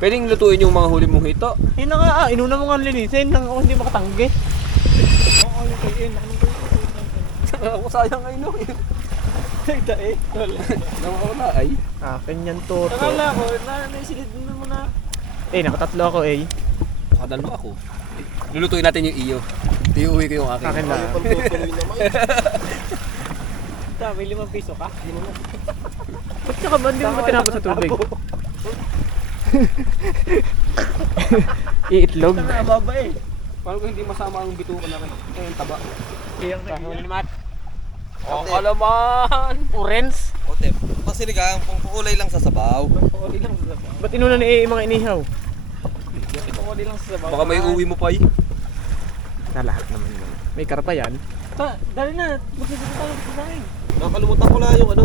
Pwedeng lutuin yung mga huli mong hito. Yun na nga, inuna mo nga linisin nang ako hindi makatanggi. Oo, lutuin. Ako sayang ay no. Nagdae. Nawawala ay. Akin yan, Toto. Akala ko, naisilid mo na. Nakatatlo ako eh. Nakadalawa ako. Lulutuin natin yung iyo. Iuwi ko yung akin. Akin na. May 5 piso ka? Ba't ka ba? Hindi mo ba tinapos sa tubig? Iitlog. Ito na, baba eh. Paano kung hindi masama ang bituka na rin? Ayun, taba. Iyang na Kahuli iyan. mat. Oh, kalaman! Orange. Otep, pasiligang kung kulay lang sa sabaw. Pakuli lang sa sabaw. Ba't inuna ni mga inihaw? Pakuli lang sa sabaw. Baka may uwi mo pa eh. Na lahat naman yun. May karpa yan. Dali na, magsasabot tayo sa sakin. Nakalimutan ko lang yung ano.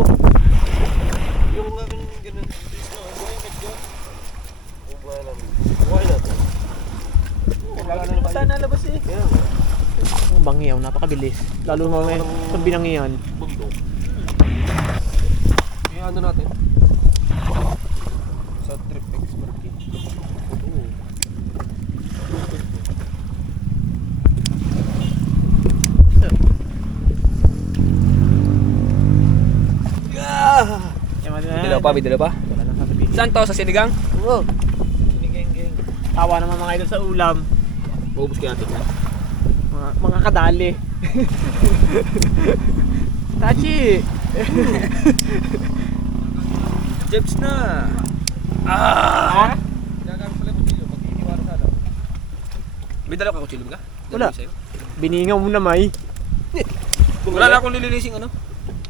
Yung aking ganun. Saan nalabas eh? Ang bangyaw, napakabilis. Lalo mo may sa binangian. Bundok. Kaya ano natin? Sa trip expert kit. Oo. May dalawa pa, may dalawa pa. Saan to? Sa sinigang? Oo. Sinigeng-geng. Tawa naman mga idol sa ulam. Maubos kaya natin yan. Mga kadali. Tachi! Jebs na! Ha? Ginagamit pala yung kutsilyo pag iniwara sa alaw. May dalawa ka kutsilyo ba? Wala. Sa'yo? Biningaw mo na may. Wala na akong lilinising ano?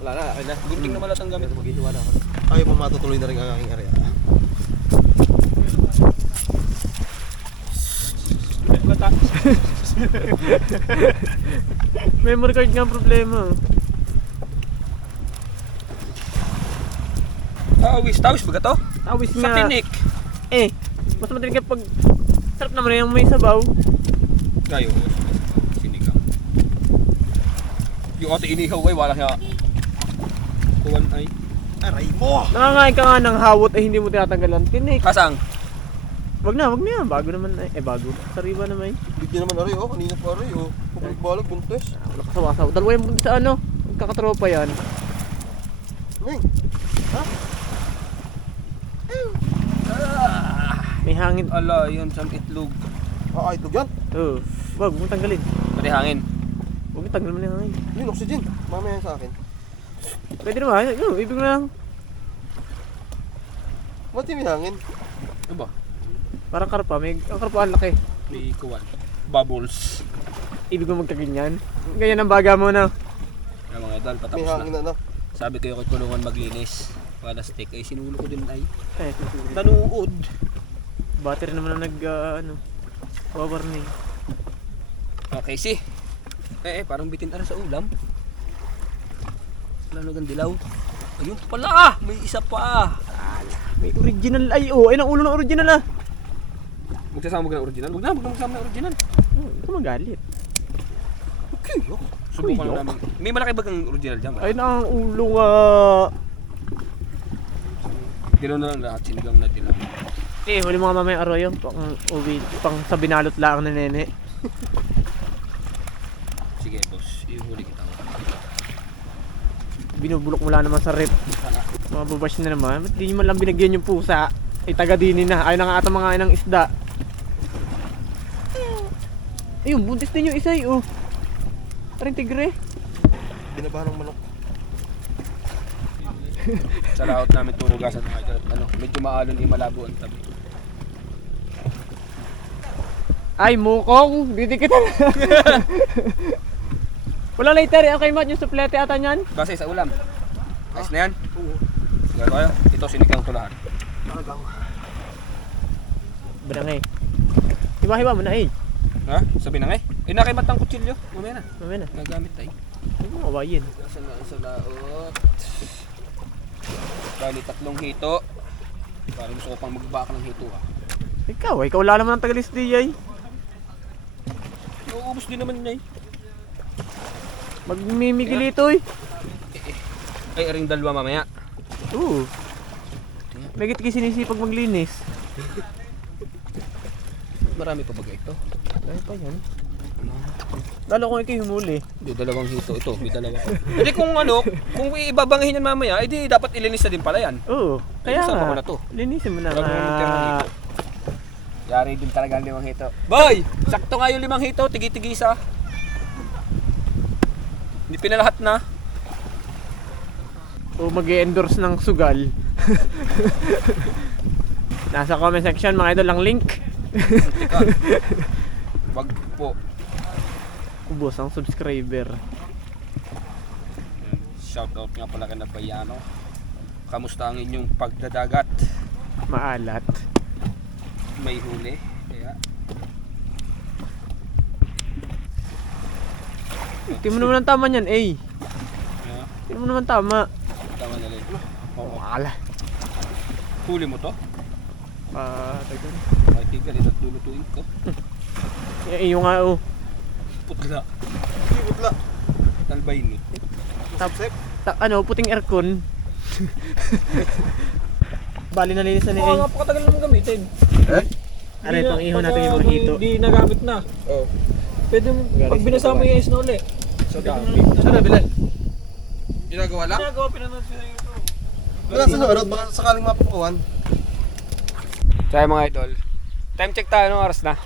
Wala na, okay na. Gunting na malas ang gamit. Maghihiwala ako. Ayaw mo matutuloy na rin ang aking area. Memory card nga ang problema. Tawis ba to? Tawis Sa nga. tinik. Mas matinig pag sarap naman yung may sabaw. Kayo, sinigang. Yung ate inihaw ay wala siya. Kuwan ay. Aray mo! Nangangain ka nga ng hawot ay hindi mo tinatanggal ang tinik. Kasang? Wag na yan. Bago naman ay. Bago. Sariwa naman. Bigyan naman aray oh. Kanina pa aray oh. Pabalik-balik buntes. Wala ka sawasaw. Dalawa yung sa ano. Kakatropa yan. Neng! May hangin. Ala, yun sa itlog. Itlog yan. Oo. Wag mo tanggalin. Pati hangin. Huwag mo tanggalin mo na yung hangin. Yun, oxygen. Mamaya sa akin. Pwede naman. Ibig mo lang. Ba't yung may hangin? Ano ba? Parang karpa. Ang karpa ang laki. May kuwan. Bubbles. Ibig mo magkaganyan. Ganyan ang baga mo na. Yung mga idol, May patapos hangin na. na. Sabi ko yung kulungan maglinis. Para stick ay sinulo ko din ay. Eh, Nanuod. battery naman na warning. Okay, si. Parang bitin na sa ulam. Lalo ng dilaw. Ayun pala! May isa pa! May original ay oh. Ay, ang ulo ng original ah. Magsasama ka ng original? Huwag na magsasama ng original. Hindi ko magalit. Okay, subukan Kuyok. namin. May malaki bagang original dyan. Ay na ang ulo nga. Dilaw na lang lahat, sinigang na dilaw. Huli mga mamaya aroyo. Pang sa binalot lang na nene. Sige boss, ihuli kita. Binubulok mo lang naman sa rep. Mga babash na naman. Ba't di nyo man lang binagyan yung pusa? Ay taga-dini na. Ayaw na nga ata mga ng isda. Ayun, buntis din yung isa eh oh. Aring tigre. Binabahan ng manok. Sa laot namin turugasan ng idol. Medyo maalon yung malabo ang tabi. Ay, mukong! Didikit na. Wala lighter eh. Okay, Matt, yung suplete ata niyan. Base sa ulam. Ayos na yan? Oo. Sige tayo. Ito sinigang tulahan. Barangay. Hiwa-hiwa mo na eh. Ha? Sabi na nga eh. Nakimat ang kutsilyo. Mamaya na. Mamaya na. Nagamit tayo. Huwag mo awayin. Sa laot. Bali 3 hito. Parang gusto ko pang magbaka ng hito ha. Ikaw wala naman ang tagalis di ay. Nauubos din naman niya eh. Magmimigil ito eh. Ay, aring dalawa mamaya. Oo. May git sinisipag maglinis. Marami pa ba ito? Dahil pa yan. Lalo kung ikaw humuli. May dalawang hito ito, may dalawa pa. Hindi kung kung ibabanghin yan mamaya, edi dapat ilinis na din pala yan. Oo, kaya Sama ko nga. na to. Linisin mo na Wala mong nga. limang hito. Yari din talaga ang 5 hito. Boy! Sakto nga yung 5 hito, tigi-tigi isa. Hindi pinalahat na. O mag-endorse ng sugal. Nasa comment section mga idol ang link. Wag po. Ubos ang subscriber. Shoutout nga pala kay Nabayano. Kamusta ang inyong pagdadagat? Maalat. May huli. Kaya Tingnan mo naman ang tama niyan, eh. yeah, Tingnan mo naman tama. tama na rin. Oo. Wala. Huli mo to? Tagal. Ay, tigal, ito lulutuin ko. Yung nga, oh. Putla. Putla. Talbay ni. Puting aircon. Bali nalinis na ni Oo, eh. napakatagal naman gamitin. Ano itong iho natin yung mga hito? Hindi nagamit na. Oo. Pwede mo, pag binasa mo yung ice na uli. So dami. Saan nabilan? Ginagawa lang? Ginagawa, pinanood ko sa YouTube. Wala sa sunod, baka sakaling mapukuhan. Kaya mga idol, time check tayo, anong oras na?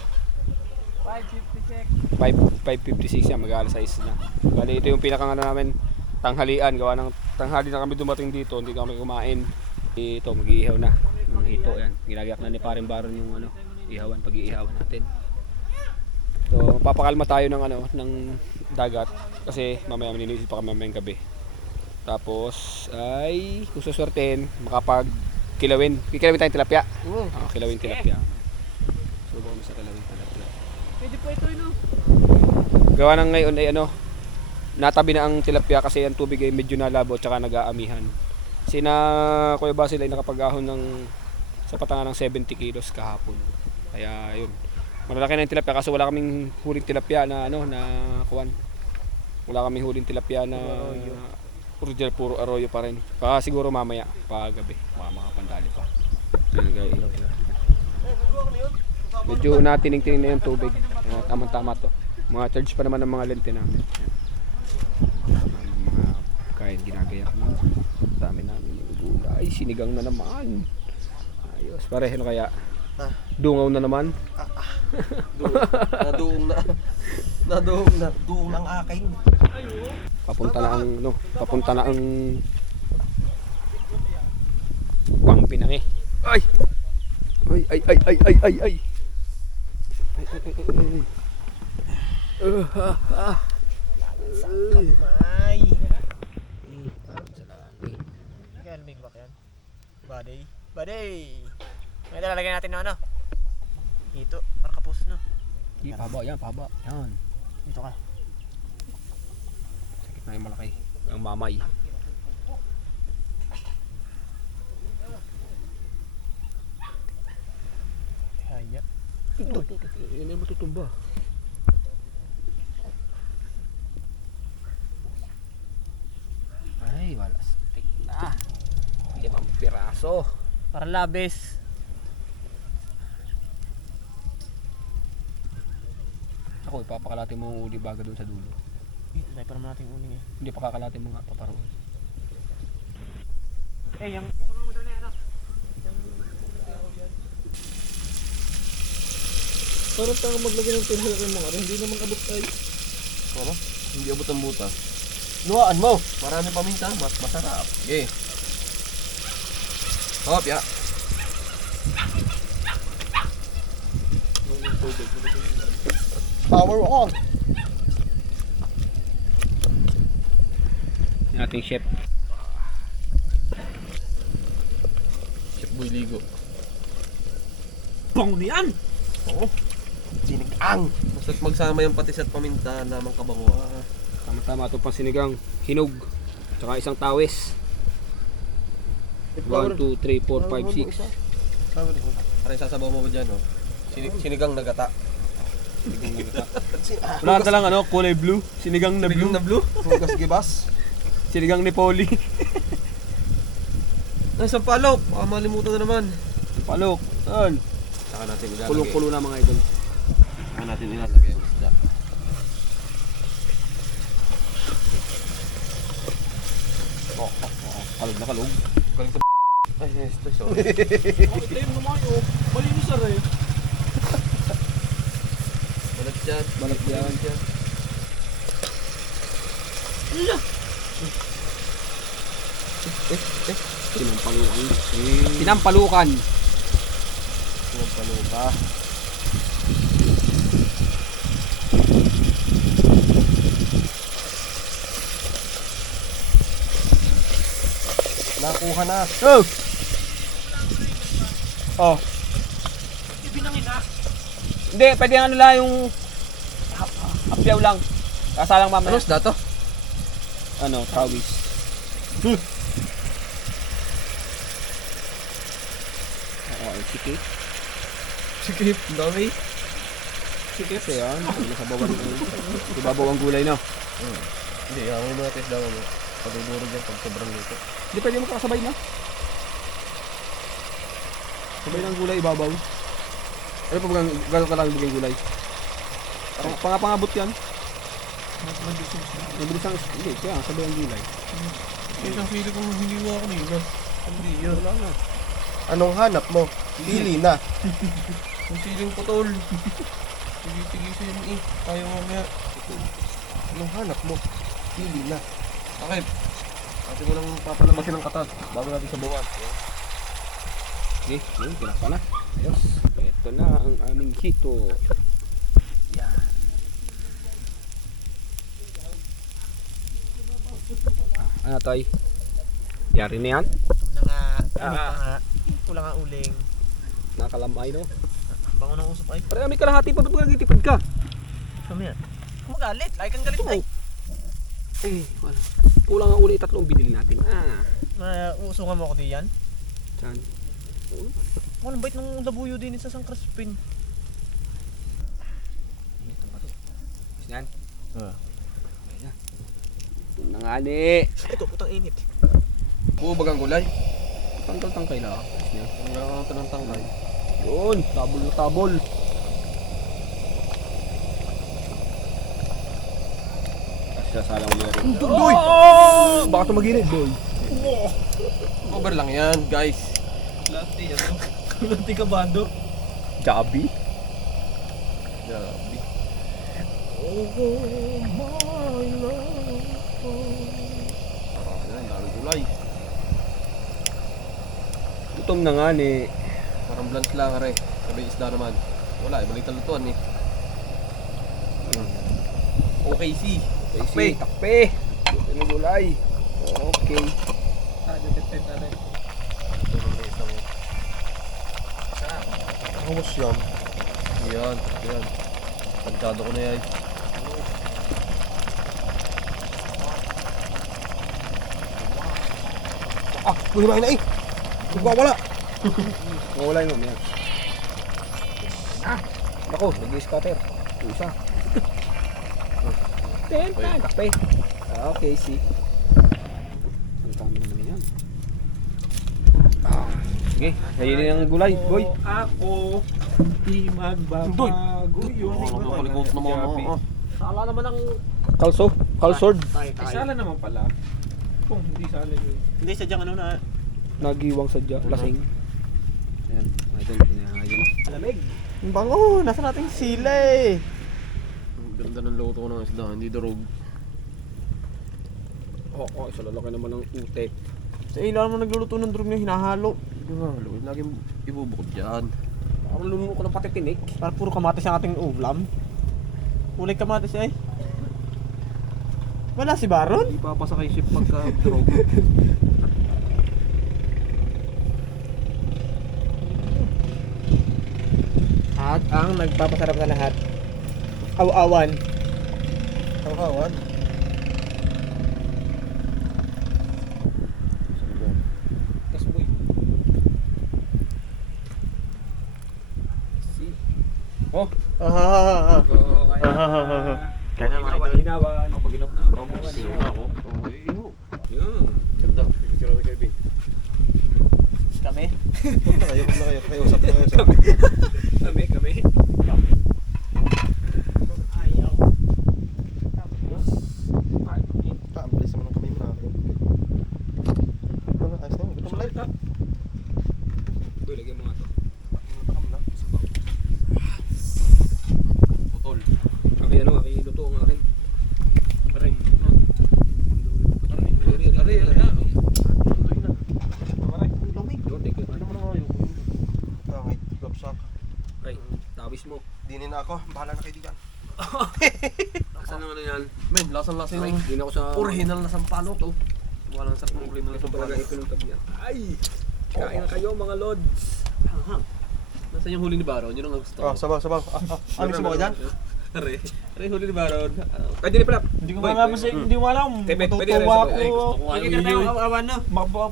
556. 5:56 yan, mag-aalas 6 na. Bali ito yung pinakang namin, tanghalian. Gawa ng tanghali na kami dumating dito, hindi kami kumain. Ito, mag-iihaw na. Yung hito yan. Ginagayak na ni Paring Baron yung ihawan, pag-iihawan natin. So, papakalma tayo ng dagat kasi mamaya maninisip pa kami mamayang gabi. Tapos ay kung suswertein makapagkilawin. Kikilawin tayong tilapia. Kilawin tilapia. So, kami sa kilawin tilapia. Pwede pa ito, no? Gawa ng ngayon ay natabi na ang tilapia kasi ang tubig ay medyo nalabo at saka nag-aamihan. Sina Kuya Basil ay nakapag-ahon sa patangan ng 70 kilos kahapon. Kaya yun. Malalaki na yung tilapia kasi wala kaming huling tilapia na kuwan. Wala kaming huling tilapia na original, puro arroyo pa rin. Baka siguro mamaya, pagabi, mga pandali pa. Medyo natining-tining na yung tubig. Tama-tama to. Mga charge pa naman ng mga lente namin. Mga kain ginagayak na. Dami namin yung gulay. Sinigang na naman. Ayos. Pareho na kaya. Dungaw na naman. Naduong na. Naduong na. Duong ng akin. Papunta na ang Pang Pinang eh. Ay. Ay. Ay. Kaya lumig ba yan? Baday. Ngayon lalagyan natin ng hito, para kapos na. Pahaba yan. Dito ka. Sakit na yung malaki. Ang mamay. Hayap. Yan yung matutumba. Ay, wala stick na. 5 piraso. Para labis. Ako, ipapakalati mo ang uli baga doon sa dulo. Dahil pa naman natin uling eh. Hindi pa kakalati mo nga paparoon. Yung Parang tanga maglagay ng pinahal ng mga rin. Hindi naman abot tayo. Ano? Hindi abot ang buta. Luhaan mo. Marami paminta. Mas masarap. Okay. Hop, ya. Power on. Yung ating chef. Chef Boy Ligo. Bang niyan! Oo. Sinigang. Basta't magsama yung patis at paminta namang kabango. Tama-tama ito pang sinigang. Hinog. Tsaka isang tawis. 1, 2, 3, 4, 5, 6. Para sasabaw mo ba dyan, oh? Sinigang na gata. Sinigang na gata. Wala ka lang kulay blue. Sinigang na blue. Na blue. Hugas gibas. Sinigang ni Polly. Ay, sa palok. Baka malimutan na naman. Palok. Saan? Saka natin ilalagay. Kulong-kulo na mga idol. Saka natin ilalagay ang isda. Kalog na kalog. Galing sa ay, yes, sorry. Bakit tayo naman yun? Malinis na rin. Balat dyan. Balat yan. Sinampalukan. Sinampalukan. Sinampaluka. Nakuha na. Oh! Oh. Ibinangin na. Hindi, pwede ano lang yung apyaw lang. Kasalang mamaya. Ano isda to? Ano, tawis. Oo, sikip. Sikip. Dami. Sikip eh yan. Nasabawan ko. Ibabaw ang gulay na. Hindi, amoy mo natin isda mo. Pagduduro dyan pag sobrang luto. Hindi pwede mo kakasabay na. Sabay ng gulay, ibabaw. Ano pa ba gano'n ka lang bigay gulay? Pangabot yan. Mabilis ang hindi, kaya sabay ang gulay. Isang feeling ko hindi mo ako kanina. Hindi yun. Wala na. Anong hanap mo? Pili na. Yung feeling putol. Tigil-tigil yung Kaya mamaya. Anong hanap mo? Pili na. Bakit? Kasi mo lang papalamasin ng katas bago natin sabawan. Okay, yun, pinakpa na. Ayos. Ito na ang aming hito. Yan. Ano toy? Yari na yan? Na nga, ano pa nga. Kulang nga uling. Nakalamay no? Bango ng usap ay. Pare, may kalahati pa ba't mo nagtipid ka? Kami yan. Kumagalit. Lagi kang galit ay. Eh, wala. Kulang ang uli, tatlong binili natin. Uusungan mo ako diyan. Saan? Walang bait ng labuyo din sa San Crispin. Yan. Ah. Ito na nga ni. Ito, putang init. Buo bagang gulay. Tanggal-tangkay na. Ang gano'n ito ng tangkay. Yun, tabol na tabol. Sasalang mo rin. Boy! Baka tumaginid, boy. Cover lang yan, guys. Lati ano? Lati kabado. Jabi. Grabe. Ayan, dami gulay. Gutom na nga ni. Parang blunt lang, are. Sabi isda naman. Wala, ibalik talutuan eh. Okay, see. Takpe. Takpe. Ito na gulay. Okay. Detected na rin. Ako mas yan. Yan, yan. Pagkado ko na yan. Ah, buhimain na eh. Wala. Mawala yun mamaya. Ako, nag-scatter. Ito isa. Ten. Takpe. Okay, see. Ang dami naman yan. Sige, kainin ang gulay, boy. Ako, di magbabago yun. Nakalikot naman ako. Sala naman ang... Kalsord. Sala naman pala. Kung hindi sala yun. Hindi, sadyang ano na... Nagiwang sadya, lasing. Ayan, idol, pinahayin. Alamig. Ang bango! Nasa nating sila eh. Ang ganda ng luto ko ng isda, hindi durog. Oo, isa lalaki naman ng ute. Sa ilaw naman nagluluto ng drug na hinahalo. Hindi nga, haluin. Laging ibubukod dyan. Parang lununo ko ng pati tinik. Para puro kamatis ang ating ulam. Kulay kamatis ay. Wala si Baron? Hindi pa sa kay ship pagka durog. At ang nagpapasarap sa lahat. Aw-awan. Kawan. Tas boy. See? Oh! Ah. Kaya naman ito. Hinawan. Pag ginawa ako. Yan. Ganda. Picture kami kay Bing. Kami? Huwag na kayo. Kayo usap na kayo. Kami. Ay, tawis mo. Dinin na ako. Bahala na kayo diyan. Saan naman yan? Men, lasang-lasa Ay, yung hindi na ako sa... original na sampalo to. Walang sa original na sampalo. Talaga ito ng tabihan. Ay! Kain na kayo mga lods. Hanghang. Nasaan yung huli ni Baron? Yun ang gusto ko. sabaw. Ano gusto mo dyan? Are, huli ni Baron. Ay, di pala. Hindi ko alam kasi hindi mo alam. Tebe, pwede rin Matutuwa sa- ay, ako. Hindi ka tayo awan no.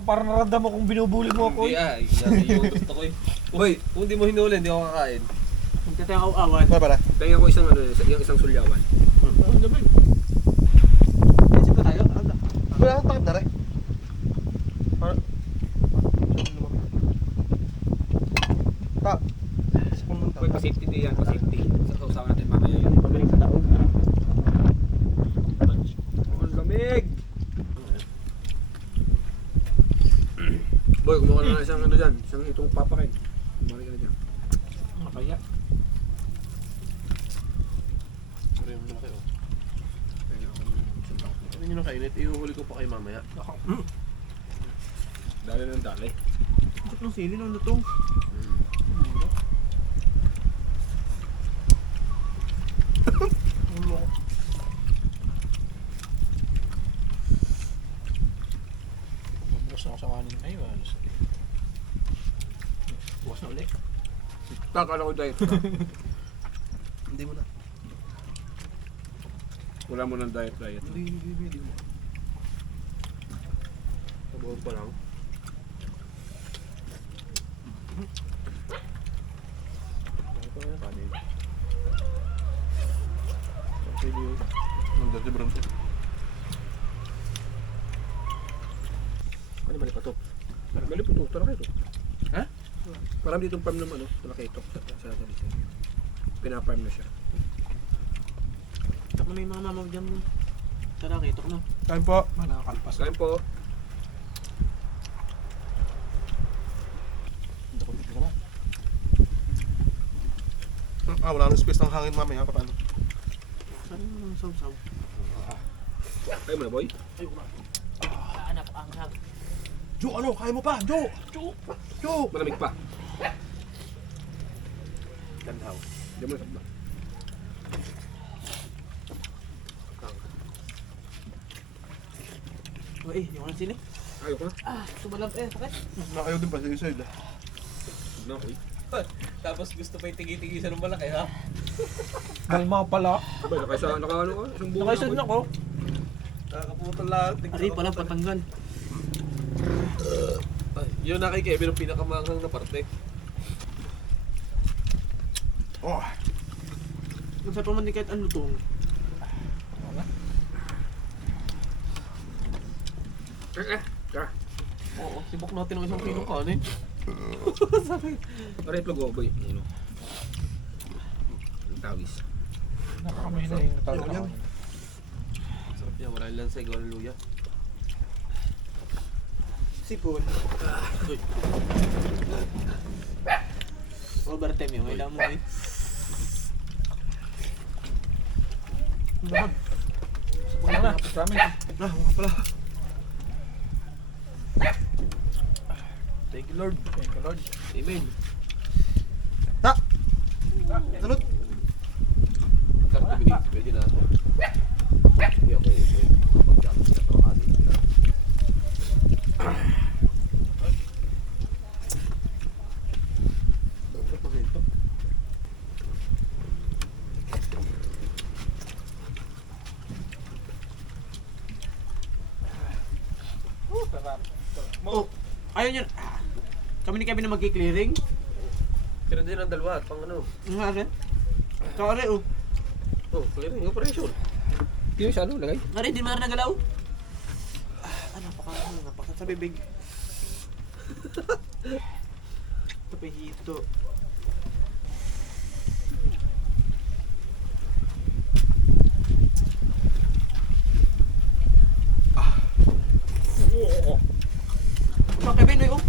Parang naramdam mo kung binubuli mo ako. Hindi yung gusto ko eh. Uy, kung hindi mo hinuli, hindi ako kakain. Hindi ka tayo awan. Para. Tingnan ko isang ano, yung isang sulyawan. Ang dami. Kasi pa tayo. Wala kang takip na rin. Para. Ta. Uy, pa-safety din yan, pa-safety. Usawan natin mamaya yun. Pagaling sa taog. Ang lamig! Boy, kumuha ka na isang ano dyan, isang itong papakin. Kumari ka na dyan. Makaya. Pero yung malaki oh. Ano nyo na kainit? Ihuhuli ko pa kayo mamaya. Dali ng dali. Bakit nung sili nung lutong? Bukas ako sa kanin. Ay, wala. Bukas na ulit. Kakala ko diet ka. Hindi mo na. Wala mo ng diet. Hindi mo. Tabuhan pa lang. Bakit pa kaya kanin? Pili yun. Nandun si Bronte. Ano mali pa to? Mali po to, talakay to. Ha? Parang ditong farm naman, no? Talakay to. Sa talisay. Pinafarm na siya. Tako na yung mga mamag dyan mo. Tara, kitok na. Kain po. Malakalpas. Kain po. Wala nang space ng hangin mamaya. Paano? Saan mo nang saw-saw? Kain mo na, boy. Anak ang hag. Jo, ano? Kaya mo pa? Jo! Jo! Malamig pa. Gandhaw. Diyan mo na sabla. Uy, yung walang sili. Ayok na. Sumalab sakit. Nakayaw din pa sa isa. Na ako eh. Tapos gusto pa yung tigi-tigisan ng malaki ha? Galma pala. Boy, naka ano ka? Isang buo Nakaisad na ko. Nakakaputol lang. Ari pala patanggal. Ay, yun na kay Kevin ang pinakamanghang na parte. Oh. Kung sa paman kahit ang lutong. Tara. Oo, sibok natin ng isang kilo kanin. Tara, itlog ko, boy. Ano? Ang tawis. Nakakamay na yung talaga. Yan. Sarap niya, wala lang sa igual luya. Sipon. Uy, Overtime yung kailangan mo eh. Labag. Sabag na. Dami. Mga pala. thank you Lord. Thank you, Lord. Amen. Ta! Salud! 30 minutes, pwede na ako. Hindi ako pag-jump na ito kanin. Oh, ayun yun. Kami ni Kevin na magki-clearing. Pero din ang dalawa, pang ano. Ang nga rin. Kaya oh. Oh, clearing operation. Yung sa ano, lagay? Nga rin, di mo na nagalaw. Napaka sa bibig. Ito pa hito. Kevin, oh.